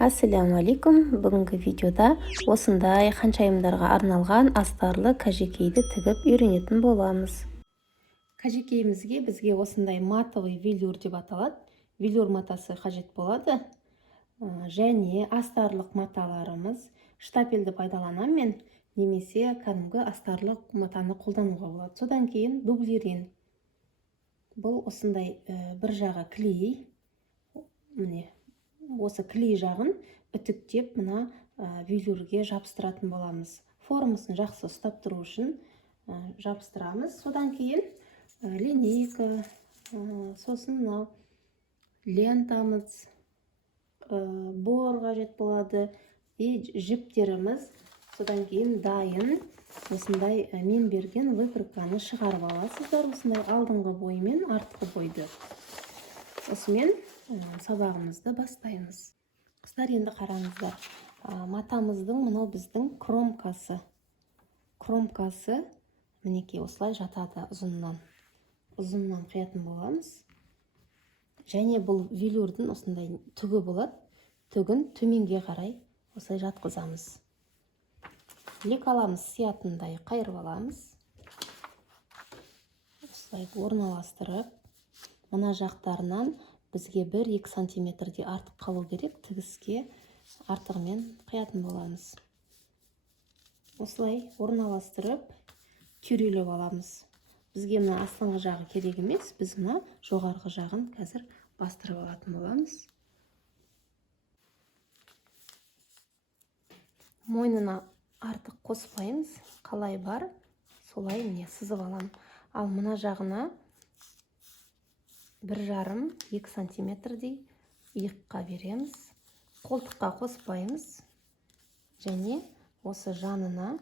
Ассаляму алейкум. Бүгінгі видеода осындай ханшайымдарға арналған астарлы кәжекейді тігіп үйренетін боламыз. Кәжекейімізге бізге осындай матовый велюр деп аталады. Велюр матасы қажет болады. Және астарлық маталарымыз штапельді пайдаланамын мен, немесе кәдімгі астарлық матаны қолдануға болады. Содан кейін дублерин. Бұл осындай бір жағы клей. Міне, осы клей жағын үтіктеп мына велюрге жабыстыратын боламыз. Формасын жақсы ұстап тұру үшін жабыстырамыз. Содан кейін линейка, сосын мынау лентамыз, бор қажет болады, жіптеріміз. Содан кейін дайын осындай мен берген выкройканы шығарып аласыздар. Осындай алдыңғы бой мен артқы бойды. Осымен сабағымызды бастаймыз. Қыздар, енді қараңыздар. Матамыздың мынау біздің кромкасы. Кромкасы мінекей осылай жатады ұзыннан. Ұзыннан қиятын боламыз. Және бұл велюрдің осындай түгі болады. Түгін төменге қарай осылай жатқызамыз. Лек аламыз, сиятындай қайырып аламыз. Осылай орналастырып, мына жақтарынан бізге 1-2 сантиметрдей артық қалу керек. Тігіске артығымен қиятын боламыз. Осылай орналастырып, түйрелеп аламыз. Бізге мына астыңғы жағы керек емес, біз мына жоғарғы жағын қазір бастырып алатын боламыз. Мойнына артық қоспаймыз. Қалай бар, солай міне сызып алам. Ал мына жағына 1,5-2 сантиметрдей иыққа береміз. Қолтыққа қоспаймыз. Және осы жанына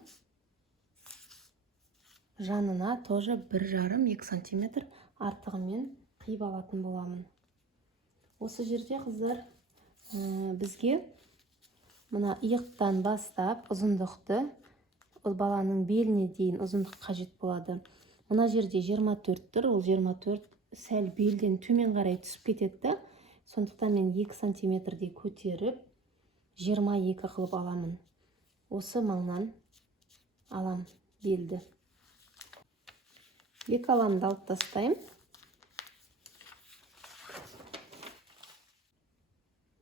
тоже 1,5-2 сантиметр артығымен қиып алатын боламын. Осы жерде қыздар бізге мына иықтан бастап ұзындықты, баланың беліне дейін ұзындық қажет болады. Мына жерде 24 тұр, ол 24 сәл белден төмен қарай түсіп кетеді. Сондықтан мен 2 сантиметрдей көтеріп 22 қылып аламын. Осы маңнан алам белді. Екі аламды алып тастайым.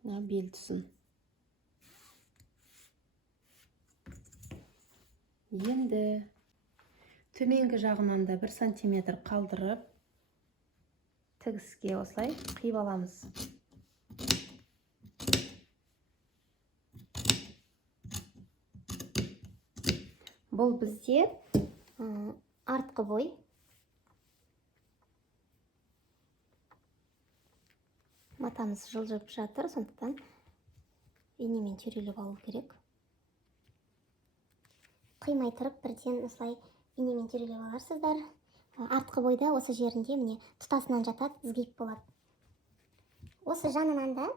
Бел тұсын. Енді төменгі жағынан да 1 сантиметр қалдырып, тігіске осылай қиып аламыз. Бұл бізде артқы бой. Матамыз жылжып жатыр, сондықтан инемен түйрелеп алу керек. Қимай тұрып, бірден осылай инемен түйрелеп аларсыздар. Артқы бойда осы жерінде міне тұтасынан жатады, ізгейіп болады. Осы жанынан да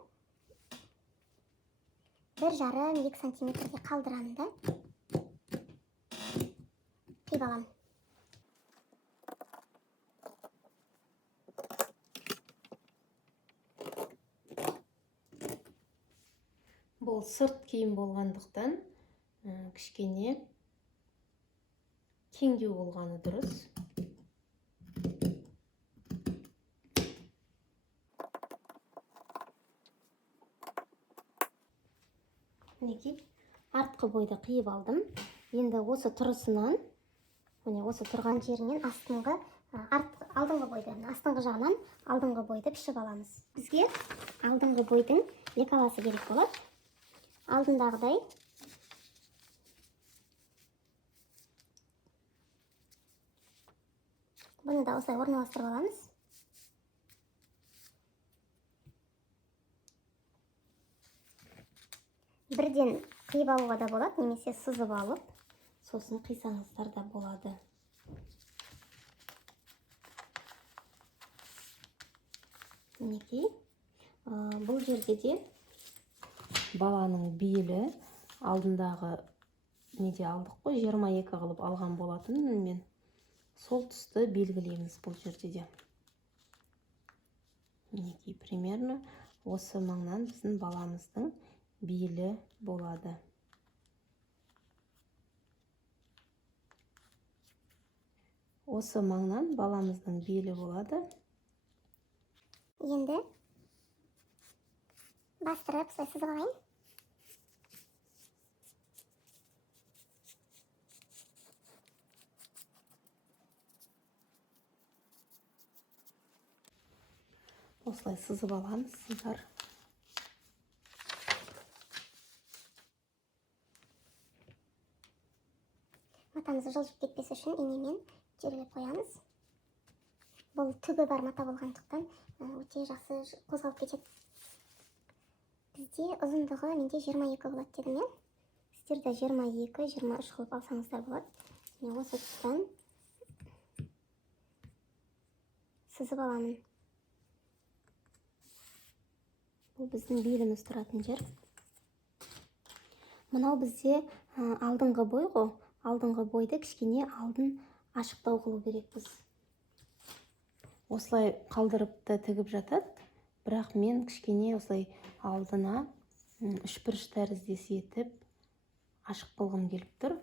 1,5-2 сантиметрге қалдырамын да қиып аламын. Бұл сырт киім болғандықтан кішкене кеңдеу болғаны дұрыс. Мінекей, артқы бойды қиып алдым. Енді осы тұрысынан, осы тұрған жерінен алдыңғы бойды, астыңғы жағынан алдыңғы бойды пішіп аламыз. Бізге алдыңғы бойдың лекаласы керек болады. Алдындағыдай бұны да осылай орналастырып аламыз. Бірден қиып алуға да болады, немесе сызып алып, сосын қисаңыздар да болады. Мінекей, бұл жерде де баланың белі алдындағы неде алдық қой, 22 қылып алған болатын мен. Сол тұсты белгілейміз бұл жерде де. Мінекей, примерно осы маңнан біздің баламыздың белі болады. Осы маңнан баламыздың белі болады. Енді бастырып сызып алайын. Осылай сызып аламыз, сыздар. Матамызды жылжып кетпес үшін инемен желілеп қоямыз. Бұл түбі бар мата болғандықтан өте жақсы қозғалып кетеді. Бізде ұзындығы менде 22 болады дедім мен. Сіздерде 22-23 қылып алсаңыздар болады. Және осы тұстан сызып аламын. Бұл біздің беліміз тұратын жер. Мынау бізде алдыңғы бой ғой. Алдыңғы бойды кішкене алдын ашықтау қылу керекпіз. Осылай қалдырыпты тігіп жатады. Бірақ мен кішкене осылай алдына үшбұрыш тәріздес етіп ашық қылғым келіп тұр.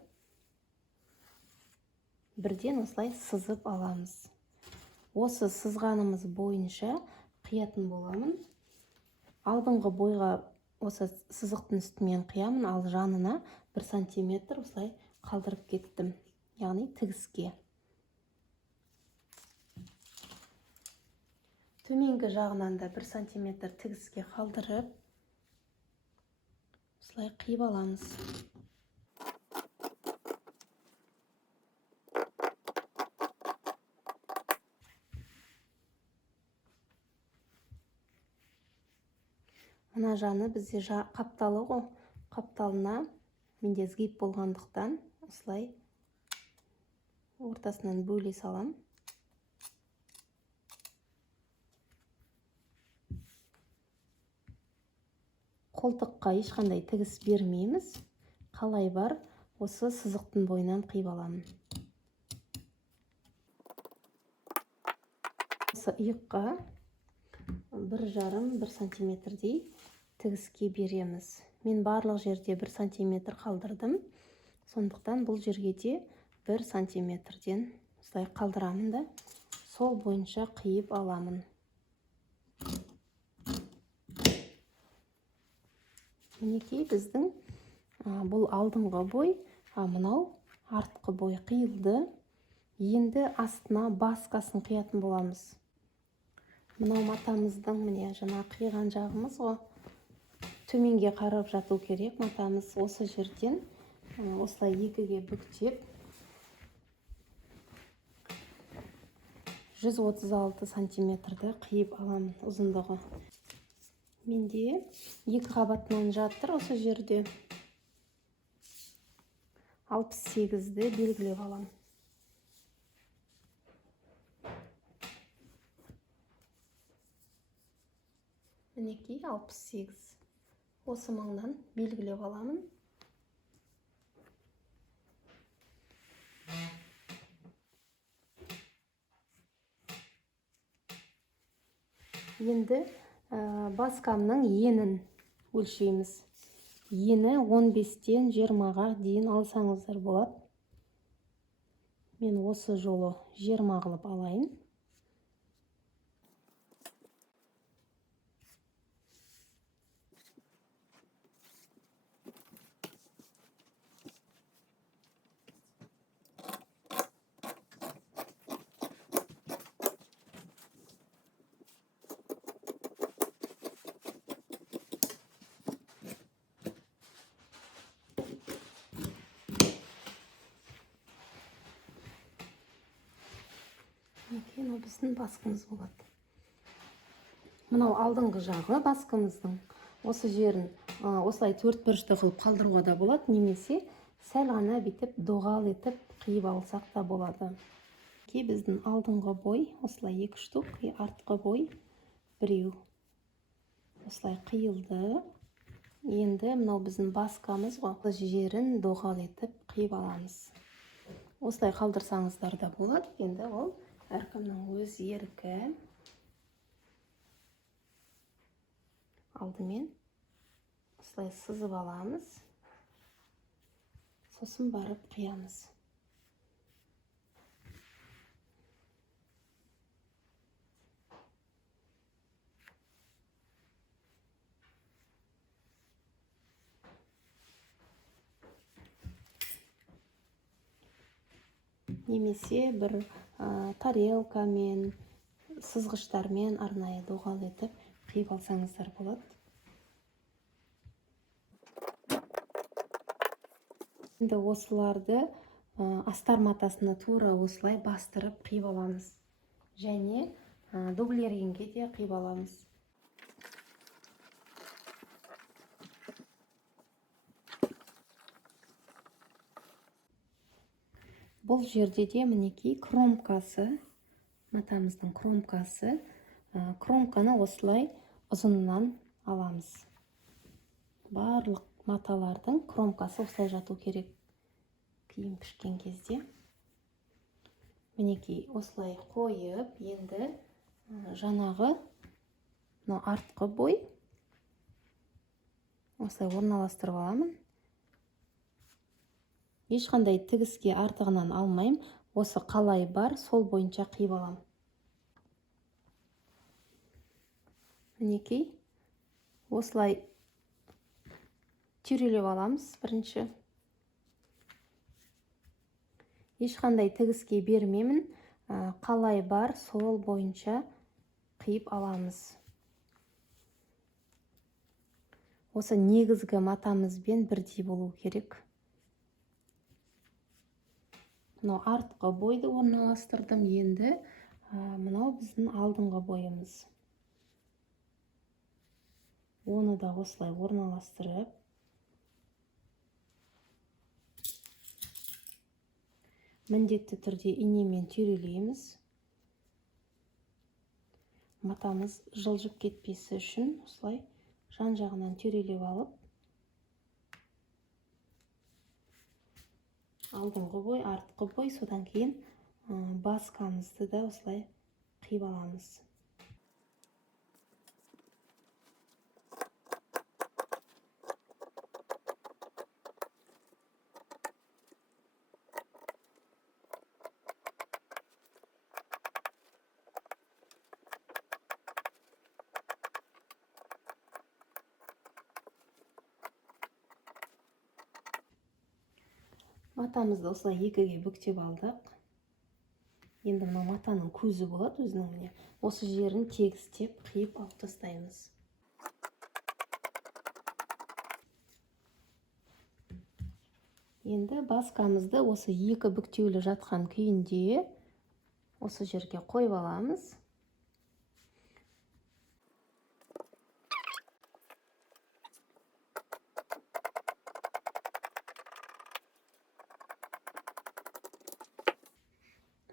Бірден осылай сызып аламыз. Осы сызғанымыз бойынша қиятын боламын. Алдыңғы бойға осы сызықтың үстімен қиямын, ал жанына 1 сантиметр осылай қалдырып кеттім. Яғни тігіске. Төменгі жағынан да 1 сантиметр тігіске қалдырып, осылай қиып аламыз. Мына жаны бізде қапталы ғой. Қапталына менде сгиб болғандықтан осылай ортасынан бөле салам. Қолтыққа ешқандай тігіс бермейміз. Қалай бар, осы сызықтың бойынан қиып аламын. Осы иыққа 1,5-1 сантиметрдей тігіске береміз. Мен барлық жерде 1 сантиметр қалдырдым. Сондықтан бұл жерге де 1 сантиметрден осылай қалдырамын да, сол бойынша қиып аламын. Мінекей біздің бұл алдыңғы бой, мынау артқы бой қиылды. Енді астына басқасын қиятын боламыз. Мынау матамыздың міне жаңа қиған жағымыз ғой. Төменге қарап жату керек матамыз. Осы жерден осылай екіге бүктеп 136 сантиметрді қиып аламын ұзындығы. Менде 2 қабатынан жатыр осы жерде. 68-ді белгілеп аламын. Мінекей 68. Осы маңнан белгілеп аламын. Енді басқамның енін өлшейміз. Ені 15-тен 20-ға дейін алсаңыздар болады. Мен осы жолы 20 қылып алайын. Мынау біздің басқымыз болады. Мынау алдыңғы жағы басқымыздың. Осы жерін осылай 4 бұрышты қылып қалдыруға да болады, немесе сәл ғана бітіп доғал етіп қиып алсақ та болады. Біздің алдыңғы бой осылай 2 штук, артқы бой 1. Осылай қиылды. Енді мынау біздің басқамыз ғой. Бұл жерін доғал етіп қиып аламыз. Осылай қалдырсаңыздар да болады. Енді ол әркімнің өз еркі. Алдымен осылай сызып аламыз. Сосын барып қиямыз. Немесе бір тарелкамен, сызғыштармен арнайы доғал етіп қиып алсаңыздар болады. Енді осыларды астар матасына тура осылай бастырып қиып аламыз. Және дублиринге де қиып аламыз. Бұл жерде де мінекей кромкасы, матамыздың кромкасы. Кромканы осылай ұзынынан аламыз. Барлық маталардың кромкасы осылай жату керек. Киім пішкен кезде. Мінекей осылай қойып, енді жаңағы артқы бой осылай орналастырып аламын. Ешқандай тігіске артығынан алмайым. Осы қалай бар, сол бойынша қиып алам. Мінекей осылай түйрелеп аламыз бірінші. Ешқандай тігіске бермеймін. Қалай бар, сол бойынша қиып аламыз. Осы негізгі матамызбен бірдей болу керек. Мынау артқы бойды орналастырдым. Енді мынау біздің алдыңғы бойымыз. Оны да осылай орналастырып, міндетті түрде инемен түйрелейміз. Матамыз жылжып кетпесі үшін осылай жан-жағынан түйрелеп алып, алдыңғы бой, артқы бой, содан кейін басқамызды да осылай қиып аламыз. Матамызды осылай екіге бүктеп алдық. Енді мына матаның көзі болады өзінің міне. Осы жерін тегістеп қиып алып тастаймыз. Енді басқамызды осы екі бүктеулі жатқан күйінде осы жерге қойып аламыз.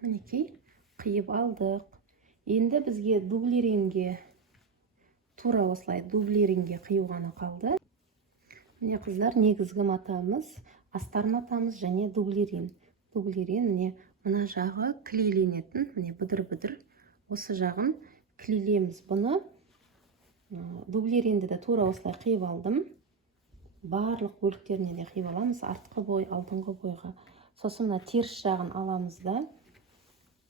Мінекей, қиып алдық. Енді бізге дублиринге, тура осылай дублиринге қию ғана қалды. Міне қыздар, негізгі матамыз, астар матамыз және дублирин. Дублирин мына жағы клейленетін, міне бұдыр-бұдыр. Осы жағын клейлеміз. Бұны дублиринді де тура осылай қиып алдым. Барлық бөліктеріне де қиып аламыз, артқы бой, алдыңғы бойға. Сосын мына теріс жағын аламыз да,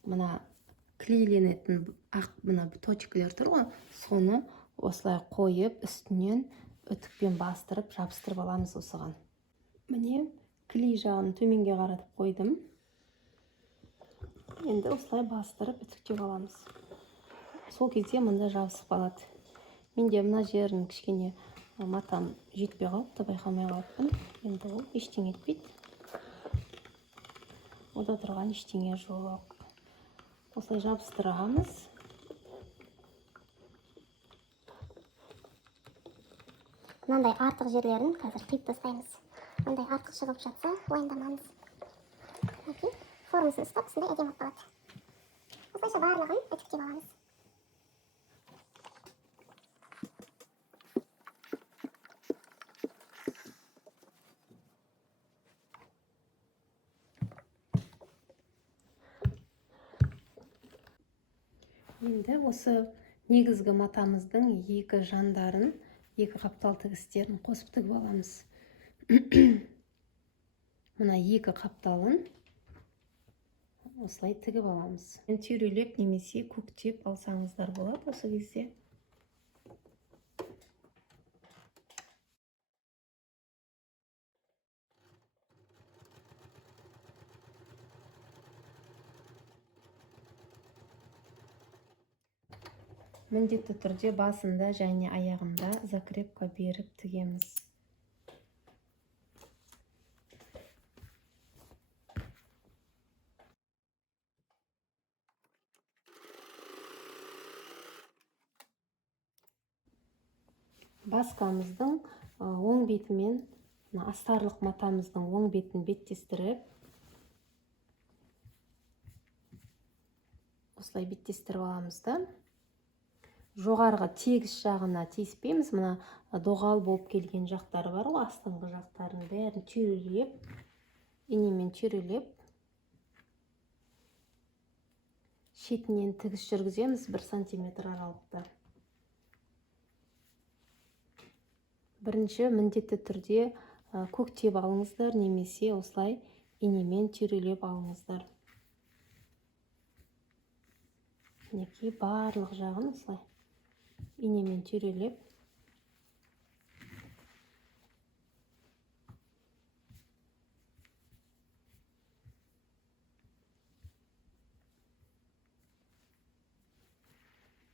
мына клейленетін ақ мына точкалар тұр ғой, соны осылай қойып, үстінен үтікпен бастырып, жабыстырып аламыз осыған. Міне клей жағын төменге қаратып қойдым. Енді осылай бастырып, үтіктеп аламыз. Сол кезде мында жабысып қалады. Менде мына жерін кішкене матам жетпей қалыпты, байқамай қалыппын. Енді ол ештеңе етпейді. Ода тұрған ештеңе жоқ. Осылай жабыстырамыз. Мынандай артық жерлерін қазір қиып тастаймыз. Мындай артық шығып жатса, уайымдамаңыз. Формасын ұстап, осындай әдемі қалады. Осылайша барлығын үтіктеп аламыз. Енді осы негізгі матамыздың екі жандарын екі қаптал тігістерін қосып тігіп аламыз. Мына екі қапталын осылай тігіп аламыз. Түйрелеп немесе көктеп алсаңыздар болады осы кезде. Міндетті түрде басында және аяғында закрепка беріп тігеміз. Басқамыздың оң бетімен астарлық матамыздың оң бетін беттестіріп, осылай беттестіріп аламыз да. Жоғарғы тегіс жағына тиіспейміз. Мына доғал болып келген жақтары бар ғой, астыңғы жақтарын бәрін түйрелеп, инемен түйрелеп, шетінен тігіс жүргіземіз 1 сантиметр аралықта. Бірінші міндетті түрде көктеп алыңыздар, немесе осылай инемен түйрелеп алыңыздар. Мінекей барлық жағын осылай инемен түйрелеп,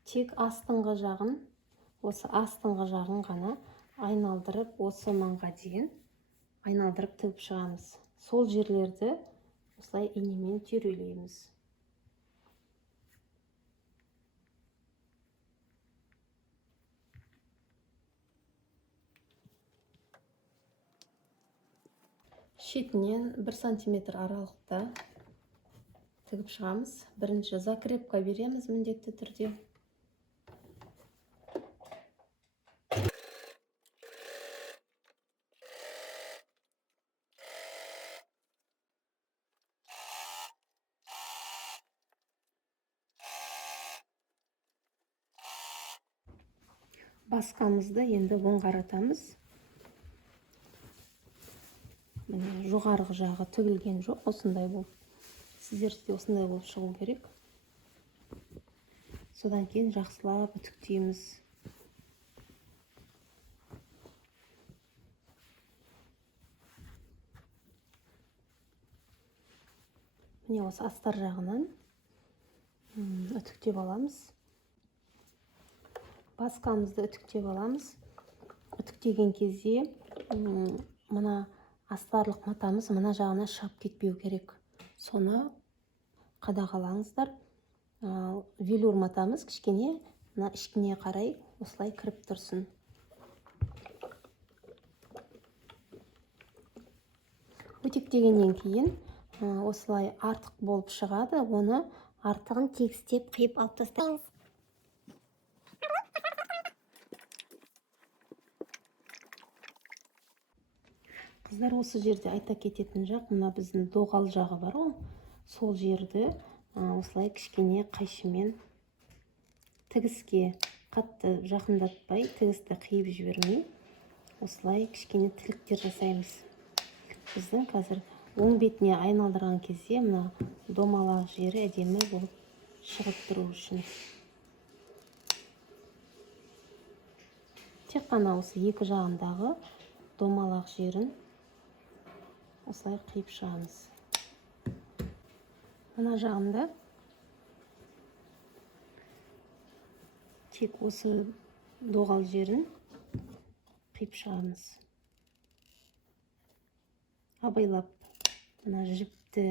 тек астыңғы жағын, осы астыңғы жағын ғана айналдырып, осы маңға дейін айналдырып тігіп шығамыз. Сол жерлерді осылай инемен түйрелейміз. Шетінен 1 сантиметр аралықта тігіп шығамыз. Бірінші закрепка береміз міндетті түрде. Басқамызды енді оң қаратамыз. Міне жоғарғы жағы тігілген жоқ, осындай болып. Сіздерде осындай болып шығу керек. Содан кейін жақсылап үтіктейміз. Міне осы астар жағынан үтіктеп аламыз. Басқамызды үтіктеп аламыз. Үтіктеген кезде мына астарлық матамыз мына жағына шығып кетпеу керек. Соны қадағалаңыздар. Велюр матамыз кішкене мына ішкіне қарай осылай кіріп тұрсын. Үтіктегеннен кейін осылай артық болып шығады. Оны артығын тегістеп қиып алып тастаймыз. Қыздар, осы жерде айта кететін жақ, мына біздің доғал жағы бар ғой, сол жерді осылай кішкене қайшымен тігіске қатты жақындатпай, тігісті қиып жібермей, осылай кішкене тіліктер жасаймыз. Біздің қазір оң бетіне айналдырған кезде мына домалақ жері әдемі болып шығып тұру үшін. Тек қана осы екі жағындағы домалақ жерін осылай қиып шығамыз. Мына жағында тек осы доғал жерін қиып шығамыз. Абайлап мына жіпті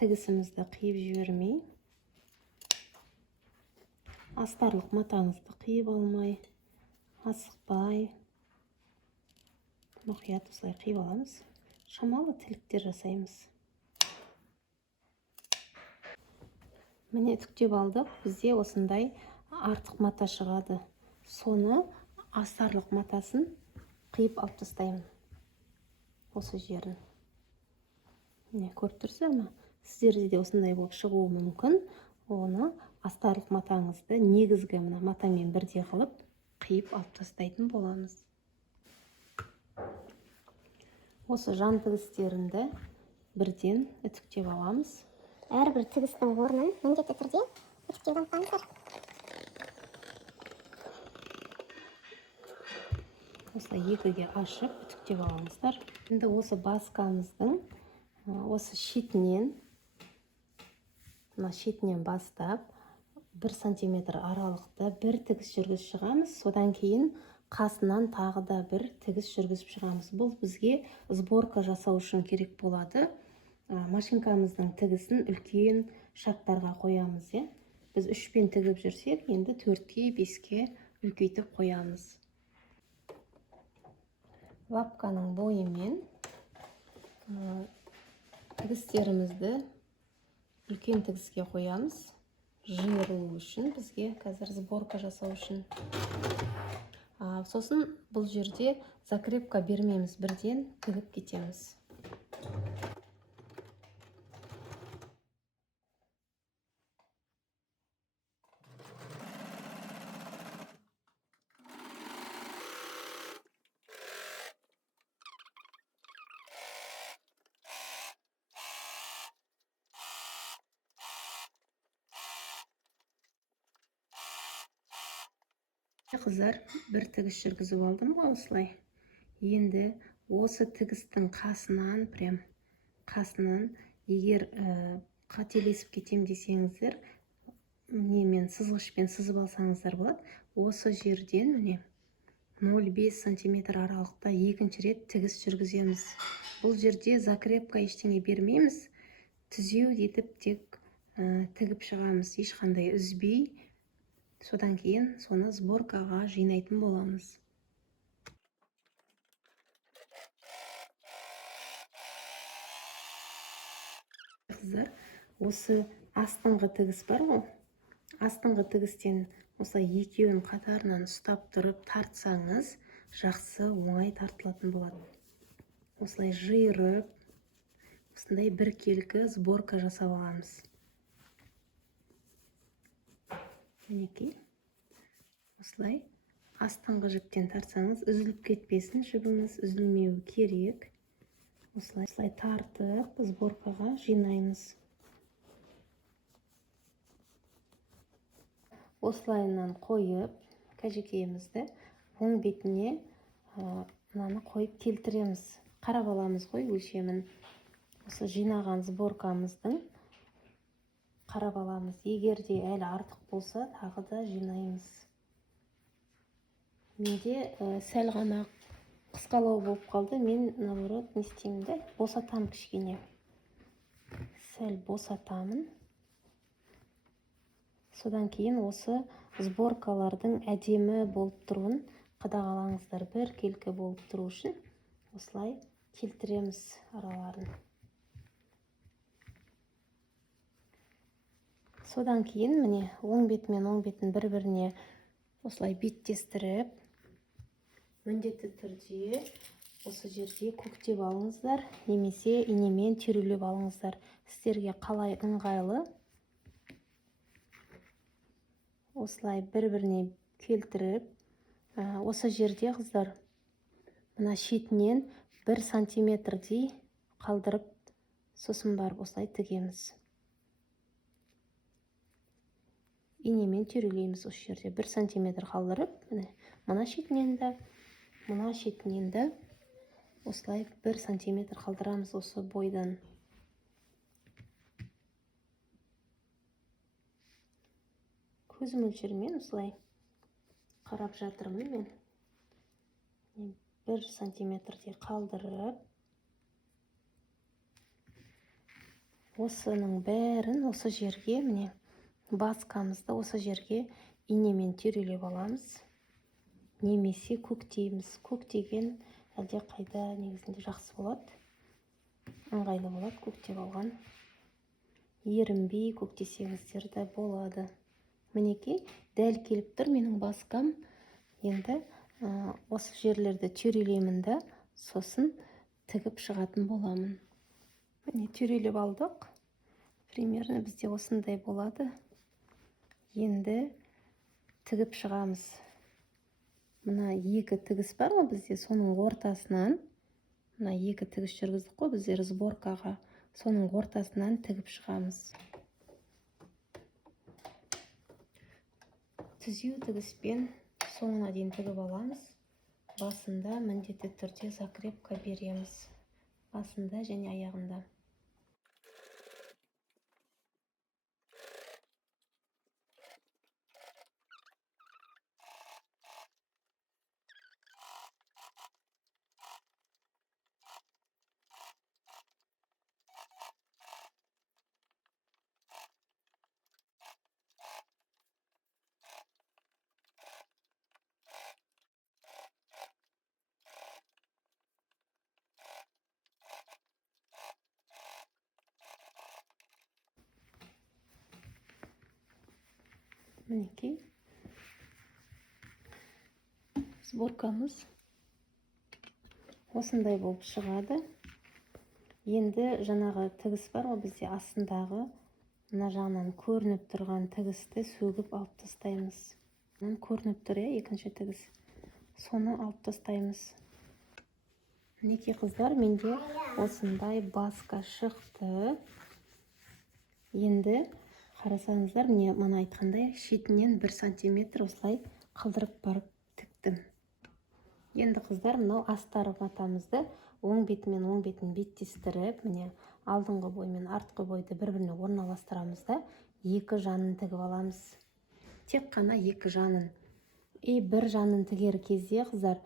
тігісімізді қиып жібермей, астарлық матаңызды қиып алмай, асықпай, мұқият осылай қиып аламыз. Шамалы тіліктер жасаймыз. Міне үтіктеп алдық. Бізде осындай артық мата шығады. Соны астарлық матасын қиып алып тастаймын. Осы жерін. Міне көріп тұрсыздар ма? Сіздерде де осындай болып шығуы мүмкін. Оны астарлық матаңызды негізгі матамен бірдей қылып қиып алып тастайтын боламыз. Осы жан тігістерінді бірден үтіктеп аламыз. Әрбір тігістің орнын міндетті түрде үтіктеуді ұмытпаңыздар. Осылай екіге ашып үтіктеп аламыздар. Енді осы басқамыздың осы шетінен, мына шетінен бастап 1 сантиметр аралықта бір тігіс жүргізіп шығамыз. Содан кейін қасынан тағы да бір тігіс жүргізіп шығамыз. Бұл бізге сборка жасау үшін керек болады. Машинкамыздың тігісін үлкен шақтарға қоямыз. Біз 3-пен тігіп жүрсек, енді 4-ке, 5-ке үлкейтіп қоямыз. Лапканың бойымен тігістерімізді үлкен тігіске қоямыз. Жиырылу үшін, бізге қазір сборка жасау үшін. Сосын бұл жерде закрепка бермейміз, бірден тігіп кетеміз. Қыздар, бір тігіс жүргізіп алдым ғой осылай. Енді осы тігістің қасынан, егер қателесіп кетем десеңіздер, мен сызғышпен сызып алсаңыздар болады. Осы жерден 0,5 сантиметр аралықта екінші рет тігіс жүргіземіз. Бұл жерде закрепка ештеңе бермейміз. Түзеу етіп тек тігіп шығамыз, ешқандай үзбей. Содан кейін соны сборкаға жинайтын боламыз. Қыздар, осы астыңғы тігіс бар ғой, астыңғы тігістен осылай екеуін қатарынан ұстап тұрып тартсаңыз, жақсы оңай тартылатын болады. Осылай жиырып, осындай бір келкі сборка жасап аламыз. Мінекей, осылай астыңғы жіптен тартсаңыз, үзіліп кетпесін, жібіңіз үзілмеуі керек. Осылай тартып, сборкаға жинаймыз. Осылайынан қойып, кәжекейімізді оң бетіне мынаны қойып келтіреміз. Қарап аламыз ғой өлшемін. Осы жинаған сборкамыздың қарап аламыз. Егер де әлі артық болса, тағы да жинаймыз. Менде сәл ғана қысқалау болып қалды. Мен, наоборот, не істеймін, босатам кішкене. Сәл босатамын. Содан кейін осы сборкалардың әдемі болып тұруын қадағалаңыздар. Бір келкі болып тұру үшін осылай келтіреміз араларын. Содан кейін міне оң бет мен оң бетін бір-біріне осылай беттестіріп, міндетті түрде осы жерде көктеп алыңыздар, немесе инемен терулеп алыңыздар. Сіздерге қалай ыңғайлы. Осылай бір-біріне келтіріп, осы жерде қыздар, мына шетінен 1 сантиметрдей қалдырып, сосын барып осылай тігеміз. Инемен терулейміз осы жерде 1 сантиметр қалдырып, мына шетінен де осылай 1 сантиметр қалдырамыз осы бойдан. Көз мөлшермен осылай қарап жатырмын мен. 1 сантиметрдей қалдырып, осының бәрін осы жерге, міне, басқамызды осы жерге инемен терулеп аламыз. Немесе көктейміз. Көктеген әлде қайда негізінде жақсы болады. Ыңғайлы болады көктеп алған. Ерінбей көктесеңіздер де болады. Мінекей, дәл келіп тұр менің басқам. Енді осы жерлерді терулеймін да, сосын тігіп шығатын боламын. Міне, терулеп алдық. Примерно бізде осындай болады. Енді тігіп шығамыз. мына екі тігіс бар ғой бізде, соның ортасынан, мына екі тігіс жүргіздік қой біздер сборкаға, соның ортасынан тігіп шығамыз. Түзеу тігіспен соңына дейін тігіп аламыз. Басында міндетті түрде закрепка береміз. Басында және аяғында. Мінекей. Сборкамыз осындай болып шығады. Енді жаңағы тігіс бар ғой бізде астындағы, мына жағынан көрініп тұрған тігісті сөгіп алып тастаймыз. Көрініп тұр, екінші тігіс. Соны алып тастаймыз. Мінекей қыздар, менде осындай баска шықты. Енді қарасаңыздар, мына айтқандай шетінен 1 сантиметр осылай қалдырып барып тіктім. Енді қыздар, мынау астары матамызды оң бетімен оң бетін беттестіріп, міне алдыңғы бой мен артқы бойды бір-біріне орналастырамыз да, екі жанын тігіп аламыз. Тек қана екі жанын. Бір жанын тігер кезде қыздар,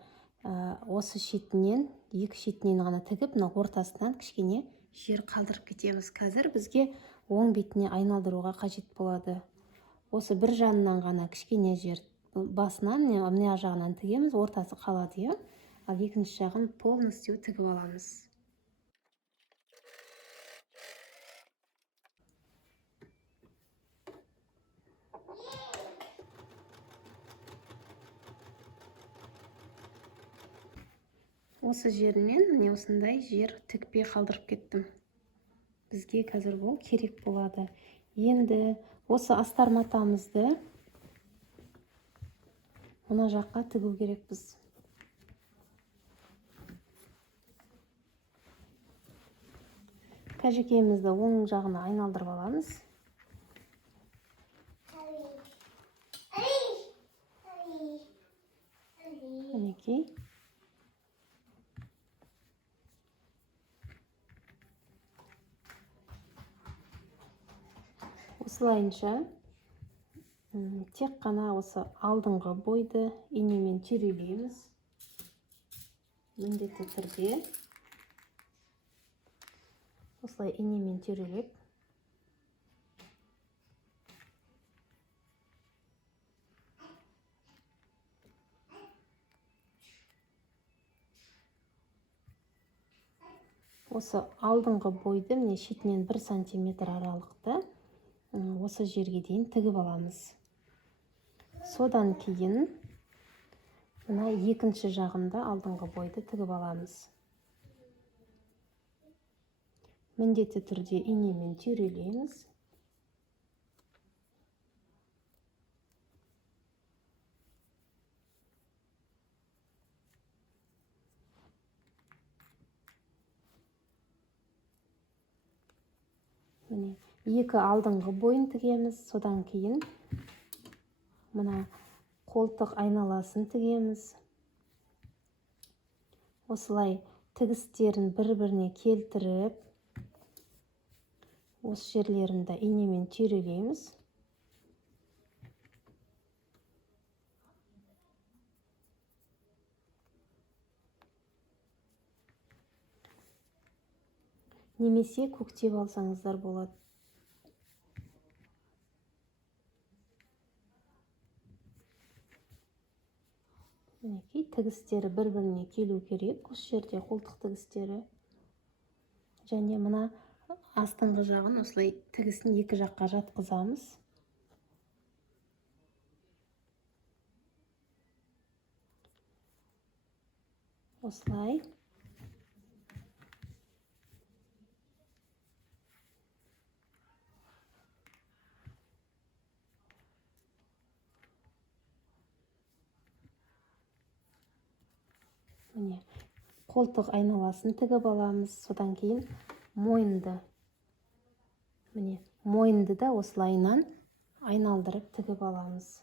осы шетінен, екі шетінен ғана тігіп, мына ортасынан кішкене жер қалдырып кетеміз. Қазір бізге оң бетіне айналдыруға қажет болады. Осы бір жанынан ғана кішкене жер басынан, мына жағынан тігеміз, ортасы қалады, ал екінші жағын полностью тігіп аламыз. Осы жерінен міне осындай жер тікпей қалдырып кеттім. Бізге қазір бұл керек болады. Енді осы астар матамызды мына жаққа тігу керекпіз. Кәжекейімізді оң жағына айналдырып аламыз. Мінекей. Осылайынша тек қана осы алдыңғы бойды инемен түйрелейміз. Міндетті түрде осылай инемен түйрелеп, осы алдыңғы бойды міне шетінен 1 сантиметр аралықты осы жерге дейін тігіп аламыз. Содан кейін мына екінші жағында алдыңғы бойды тігіп аламыз. Міндетті түрде инемен түйрелейміз. Міне екі алдыңғы бойын тігеміз, содан кейін мына қолтық айналасын тігеміз. Осылай тігістерін бір-біріне келтіріп, осы жерлерінде инемен түйрелейміз. Немесе көктеп алсаңыздар болады. Мінекей, тігістері бір-біріне келу керек. Осы жерде қолтық тігістері. Және мына астыңғы жағын осылай тігісін екі жаққа жатқызамыз. Осылай. міне қолтық айналасын тігіп аламыз. Содан кейін мойынды. Міне мойынды да осылайынан айналдырып тігіп аламыз.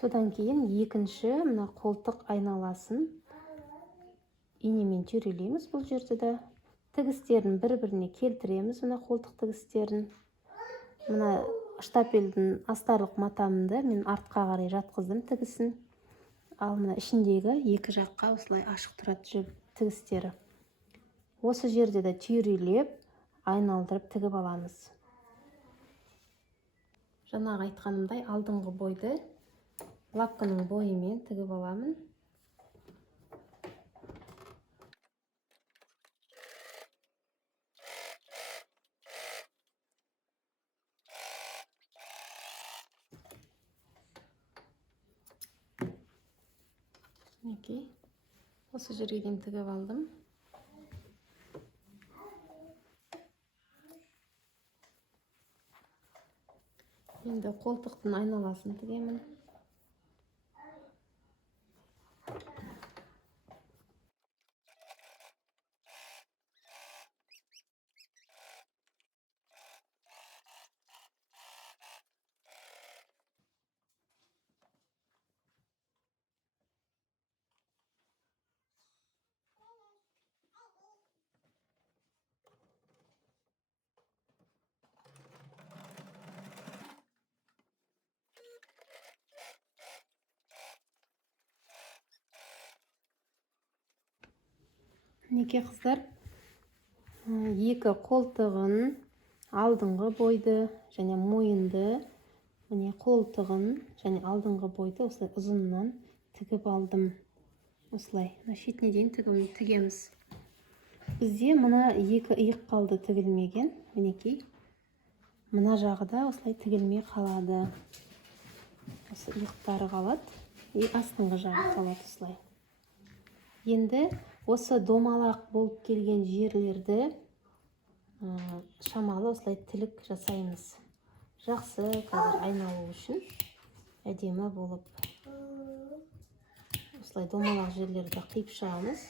Содан кейін екінші мына қолтық айналасын инемен түйрелейміз. Бұл жерде де тігістерін бір-біріне келтіреміз. Мына қолтық тігістерін. Мына штапельдің астарлық матамды мен артқа қарай жатқыздым тігісін. Ал мына ішіндегі екі жаққа осылай ашық тұрады тігістері. Осы жерде де түйрелеп, айналдырып тігіп аламыз. Жаңағы айтқанымдай алдыңғы бойды лапканың бойымен тігіп аламын. Мінекей, осы жерге дейін тігіп алдым. Енді қолтықтың айналасын тігемін. Неке қыздар, екі қолтығын, алдыңғы бойды және мойынды, міне қолтығын және алдыңғы бойды осылай ұзыннан тігіп алдым. Осылай, шетіне дейін тігеміз. Бізде мына екі иық қалды тігілмеген. Мінекей, мына жағы да осылай тігілмей қалады. Осы иықтары қалады, астыңғы жағы қалады осылай. Енді осы домалақ болып келген жерлерді шамалы осылай тілік жасаймыз. Жақсы қазір айналу үшін әдемі болып. Осылай домалақ жерлерді қиып шығамыз.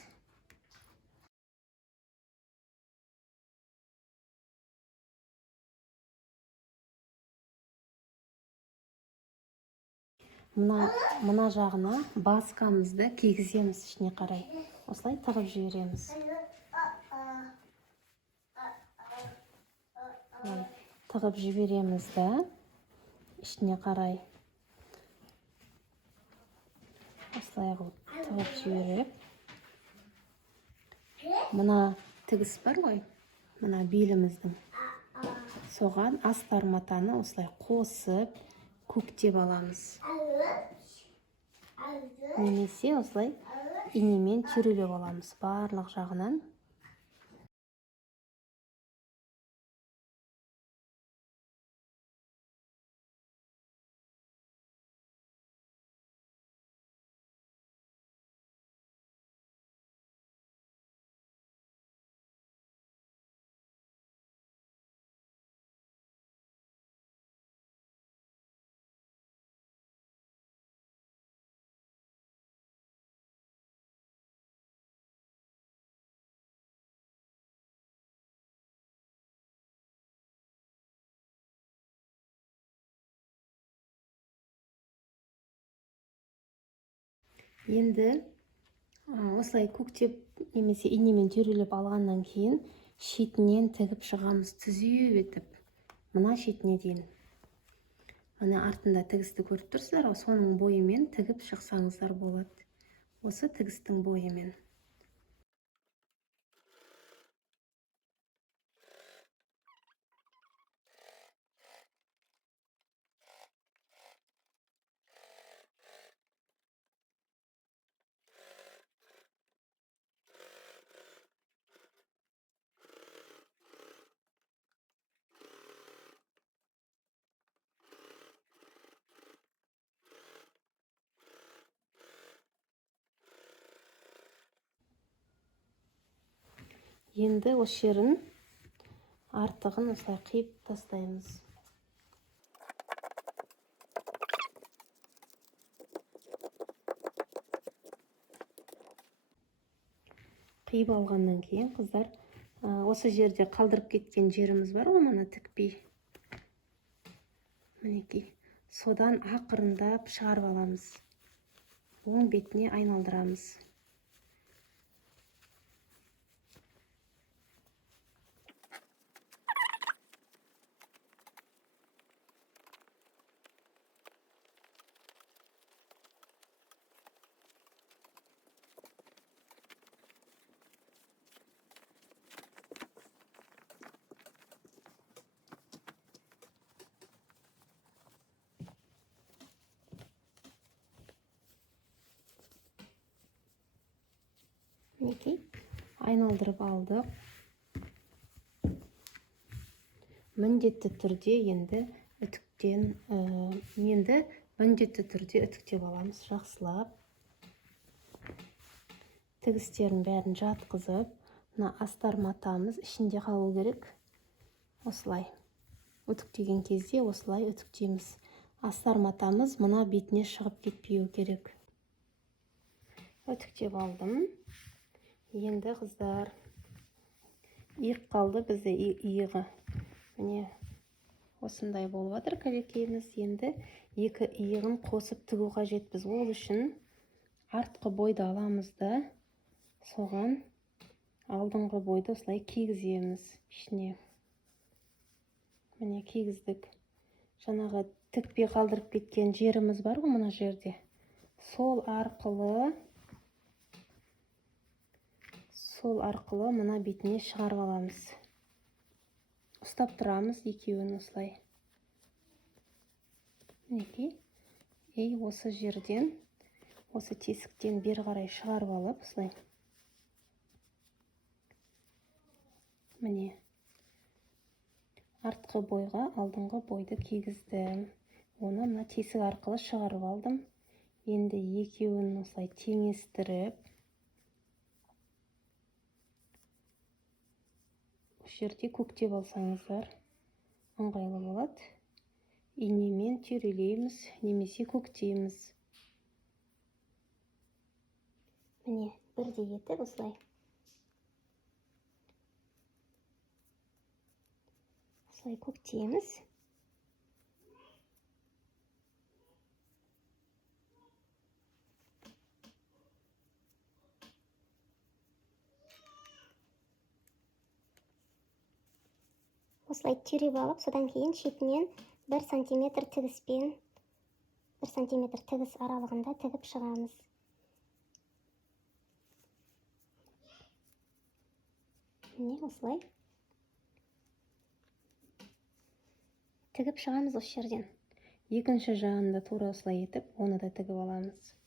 Мына жағына баскамызды кигіземіз ішіне қарай. Осылай тығып жібереміз. Тығып жібереміз да ішіне қарай. Осылай қылып тығып жіберіп. Мына тігіс бар ғой, мына беліміздің. Соған астар матаны осылай қосып, көктеп аламыз. Немесе осылай инемен түйрелеп аламыз барлық жағынан. Енді осылай көктеп немесе инемен түйрелеп алғаннан кейін шетінен тігіп шығамыз, түзеп етіп. Мына шетіне дейін. Мына артында тігісті көріп тұрсыздар, соның бойымен тігіп шықсаңыздар болады. Осы тігістің бойымен. Енді осы жерін артығын осылай қиып тастаймыз. Қиып алғаннан кейін қыздар, осы жерде қалдырып кеткен жеріміз бар ғой, мына тікпей. Мінекей, содан ақырындап шығарып аламыз. Оң бетіне айналдырамыз. Мінекей, айналдырып алдық. Міндетті түрде енді үтіктеп аламыз, жақсылап. Тігістерін бәрін жатқызып, мына астар матамыз ішінде қалу керек. Осылай үтіктеген кезде осылай үтіктейміз. Астар матамыз мына бетіне шығып кетпеу керек. Үтіктеп алдым. Енді қыздар, иық қалды бізде, иығы. Міне осындай болып жатыр кәлекейіміз. Енді екі иығын қосып тігу қажетпіз. Ол үшін артқы бойды аламыз да, соған алдыңғы бойды осылай кигіземіз ішіне. Міне кигіздік. Жаңағы тікпей қалдырып кеткен жеріміз бар ғой, мына жерде. Сол арқылы мына бетіне шығарып аламыз. Ұстап тұрамыз екеуін осылай. Мінекей, осы жерден, осы тесіктен бері қарай шығарып алып, осылай. Міне, артқы бойға алдыңғы бойды кигіздім. Оны мына тесік арқылы шығарып алдым. Енді екеуін осылай теңестіріп, жерде көктеп алсаңыздар ыңғайлы болады. Инемен түйрелейміз, немесе көктейміз. Міне, бірдей етіп осылай. Осылай көктейміз. Осылай түйреп алып, содан кейін шетінен 1 сантиметр тігіспен, 1 сантиметр тігіс аралығында тігіп шығамыз. Міне осылай тігіп шығамыз осы жерден. Екінші жағында тура осылай етіп, оны да тігіп аламыз.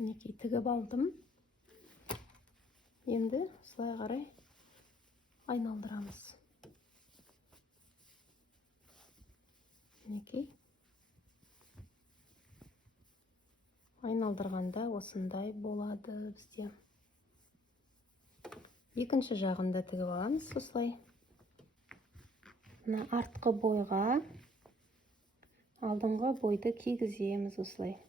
Мінекей, тігіп алдым. Енді осылай қарай айналдырамыз. Мінекей, айналдырғанда осындай болады бізде. Екінші жағында тігіп аламыз осылай. Мына артқы бойға алдыңғы бойды кигіземіз осылай.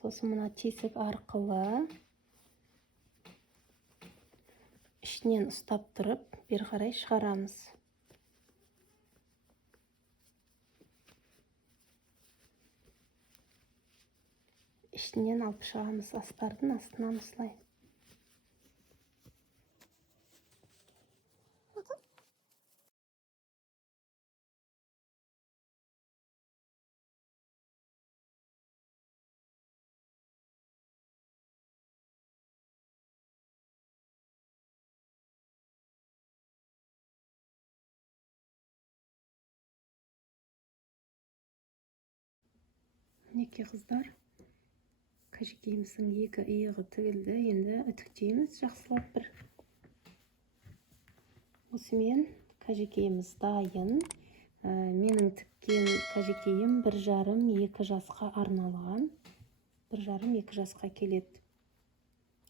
Сосын мына тесік арқылы ішінен ұстап тұрып, бері қарай шығарамыз. Ішінен алып шығамыз, астардың астынан осылай. Мінекей қыздар, кәжекейіміздің екі иығы тігілді. Енді үтіктейміз жақсылап бір. Осымен кәжекейіміз дайын. Менің тіккен кәжекейім 1,5-2 жасқа арналған. 1,5-2 жасқа келеді.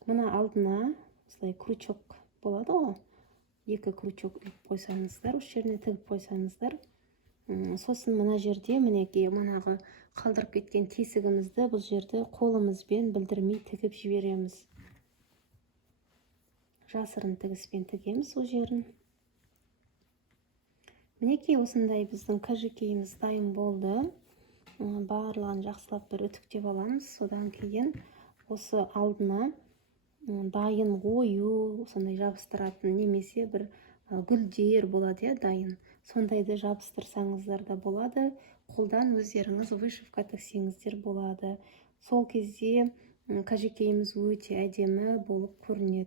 Мына алдына осылай крючок болады ғой. 2 крючок іліп қойсаңыздар, осы жеріне тігіп қойсаңыздар. Сосын мына жерде мінекей манағы қалдырып кеткен тесігімізді бұл жерде қолымызбен білдірмей тігіп жібереміз. Жасырын тігіспен тігеміз ол жерін. Мінекей осындай біздің кәжекейіміз дайын болды. Барлығын жақсылап бір үтіктеп аламыз. Содан кейін осы алдына дайын ою, сондай жабыстыратын немесе бір гүлдер болады, дайын. Сондайды жабыстырсаңыздар да болады. Қолдан өздеріңіз вышивка тіксеңіздер болады. Сол кезде кәжекейіміз өте әдемі болып көрінеді.